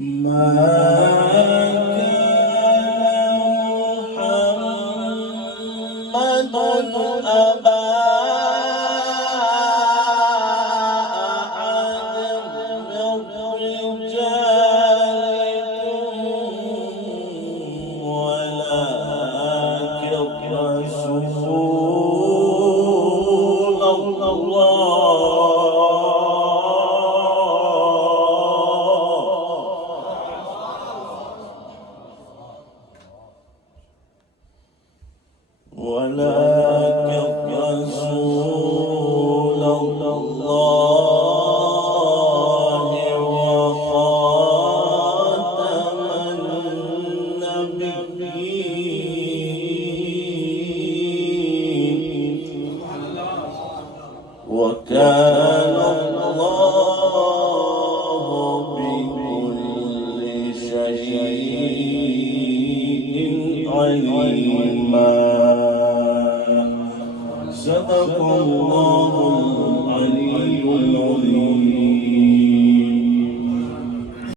ما كان محمد أبا أحد من رجالكم ولكن رسول الله ولكن رسول الله وخاتم النبيين وكان الله بكل شيء عليما. صدق الله